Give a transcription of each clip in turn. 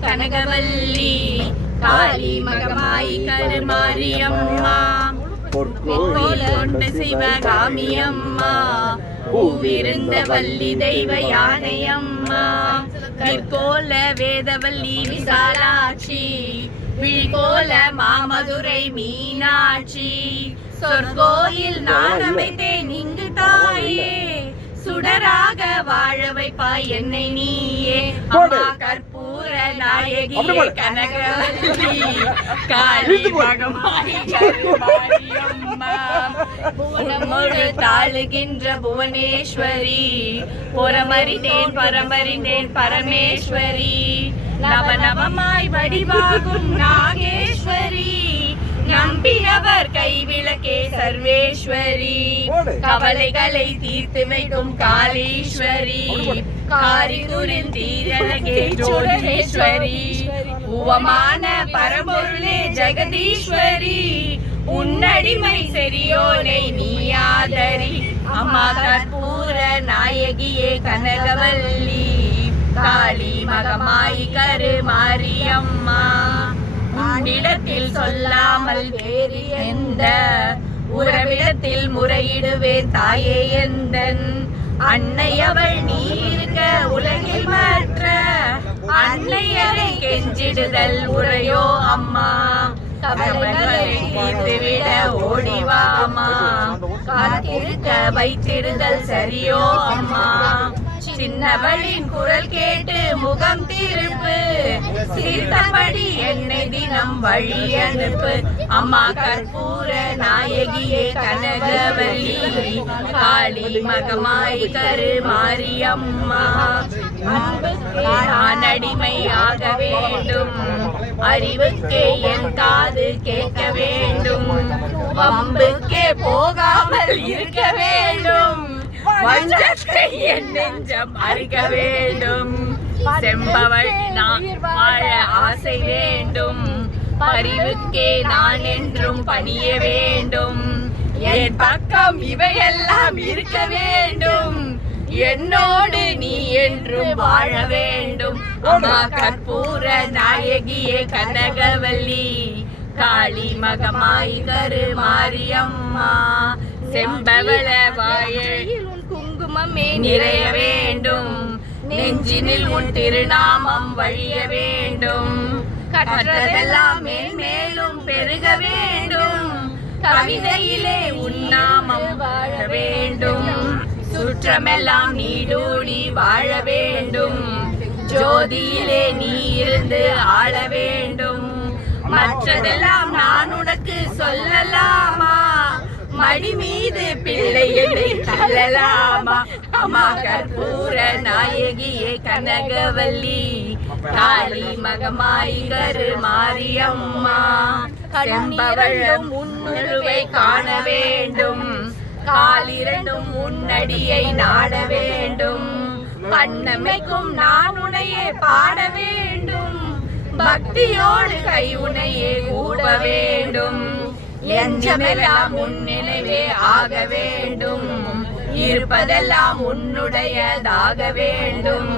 கனகவல்லி காளி மகமாயி கருமாரியம்மா பொற்கோயில் கொண்ட சிவகாமி அம்மா பூவிருந்த வள்ளி தெய்வ யானையம்மா கற்கோல வேதவல்லி விசாலாட்சி விழிகோல மாமதுரை மீனாட்சி சொற்கோயில் நான் அமைத்தேன் இங்கு தாயே சுடராக வாழ வைப்பாய் என்னை நீயே அம்மா கற்பூர நாயகியே கனகவல்லி காளி மகமாயி கருமாரியம்மா புவனமுழு தாழுகின்ற புவனேஸ்வரி புறமறிந்தேன் பரமறிந்தேன் பரமேஸ்வரி நவநவமாய் வடிவாகும் நாகேஸ்வரி நம்பியவர் கைவிளக்கே சர்வேஸ்வரி கவலைகளை தீர்த்து வைக்கும் காளீஸ்வரி காரிதுரின் தீரழகே ஜோதேஸ்வரி உவமான பரம்பொருளே ஜெகதீஸ்வரி உன்னடிமை செரியோனை நீயாதரி அம்மா கற்பூர நாயகியே கனகவல்லி காளி மகமாயி கருமாரியம்மா உன்னிடத்தில் சொல்லாமல் வேறு எந்த உறவிடத்தில் முறையிடுவேன் தாயே எந்தன் அன்னை அவள் நீ இருக்க உலகில் மற்ற அன்னையரை கெஞ்சிடுதல் உரையோ அம்மா கவலைகளை தீர்த்துவிட ஓடிவாமா காத்திருக்க வைத்திருதல் சரியோ அம்மா சின்னவளின் குரல் கேட்டு முகம் திருப்பு சிரித்தபடி என்னை தினம் வழி அனுப்பு அம்மா கற்பூர நாயகியே கனகவல்லி காளி மகமாயி கருமாரியம்மா நான் அடிமையாக வேண்டும் அறிவுக்கே என் காது கேட்க வேண்டும் வம்புக்கே போகாமல் இருக்க வேண்டும் வஞ்சத்தை என் நெஞ்சம் அறிக்க வேண்டும் செம்பவள் நான் வாழ ஆசை வேண்டும் பரிவுக்கே நான் என்றும் பணிய வேண்டும் என் பக்கம் இவையெல்லாம் இருக்க வேண்டும் என்னோடு நீ என்றும் வாழ வேண்டும் அம்மா கற்பூர நாயகியே கனகவல்லி காளி மகமாயி கருமாரியம்மா செம்பவள வாயில் குங்குமமே நிறைய வேண்டும் நெஞ்சினில் உன் திருநாமம் வழிய வேண்டும் கற்றதெல்லாம் மேல் மேலும் பெருக வேண்டும் கவிதையிலே உன் நாமம் வாழ வேண்டும் சுற்றமெல்லாம் நீடூடி வாழ வேண்டும் ஜோதியிலே நீ இருந்து ஆள வேண்டும் மற்றதெல்லாம் நான் உனக்கு சொல்லலாமா மடி மீது பிள்ளை என்னை தள்ளலாமா அம்மா கற்பூர நாயகியே கனகவல்லி காளி மகமாயி கருமாரியம்மா செம்பவளம் உன்னுருவை காண வேண்டும் காலிரண்டும் உன்னடியை நாட வேண்டும் பண்ணமைக்கும் நான் உன்னையே பாட வேண்டும் பக்தியோடு கை உன்னையே கூட வேண்டும் எஞ்சமெல்லாம் உன் நினைவே ஆக வேண்டும் இருப்பதெல்லாம் உன்னுடையதாக வேண்டும்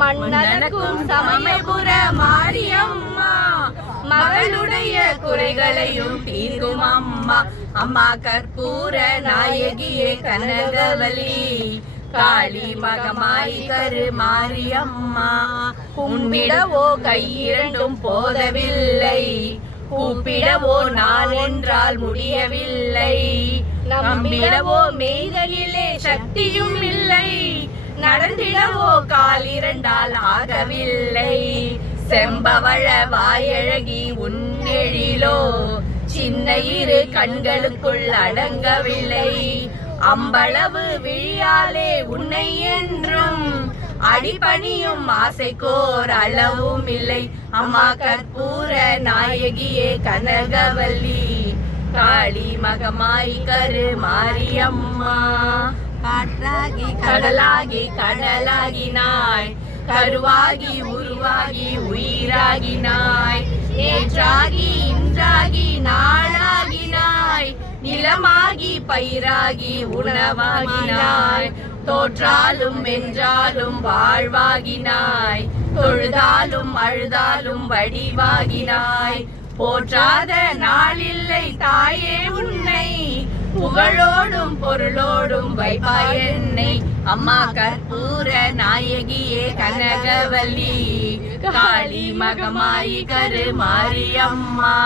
மன்னனுக்கும் சமயபுர மாரியம்மா மகளுடைய குறைகளையும் தீர்க்கும் அம்மா அம்மா கற்பூர நாயகியே கனகவல்லி காளி மகமாயி கருமாரியம்மா உன்னிடவோ கையிரண்டும் போதவில்லை கூப்பிடவோ நான் என்றால் முடியவில்லை நம்பிடவோ மெய்தலிலே சக்தியும் இல்லை நடந்திடவோ கால் இரண்டால் ஆகவில்லை செம்பவள வாயழகி உன்னெழிலோ சின்ன இரு கண்களுக்குள் அடங்கவில்லை அம்பளவு விழியாலே உன்னை என்றும் அடிபணியும் ஆசைக்கோர் அளவும் இல்லை அம்மா கற்பூர நாயகியே கனகவல்லி காளி மகமாயி கருமாரியம்மா காற்றாகி கடலாகி கடலாகினாய் கருவாகி உருவாகி உயிராகினாய் நேற்றாகி இன்றாகி நாளாகினாய் நிலமாகி பயிராகி உணவாகினாய் தோற்றாலும் வென்றாலும் வாழ்வாகினாய் தொழு தொழுதாலும் அழுதாலும் வடிவாகினாய். போற்றாத நாளில்லை தாயே உன்னை, புகழோடும் பொருளோடும் வைப்பாய் என்னை. அம்மா கற்பூர நாயகியே கனகவல்லி, காளி மகமாயி கருமாரி அம்மா.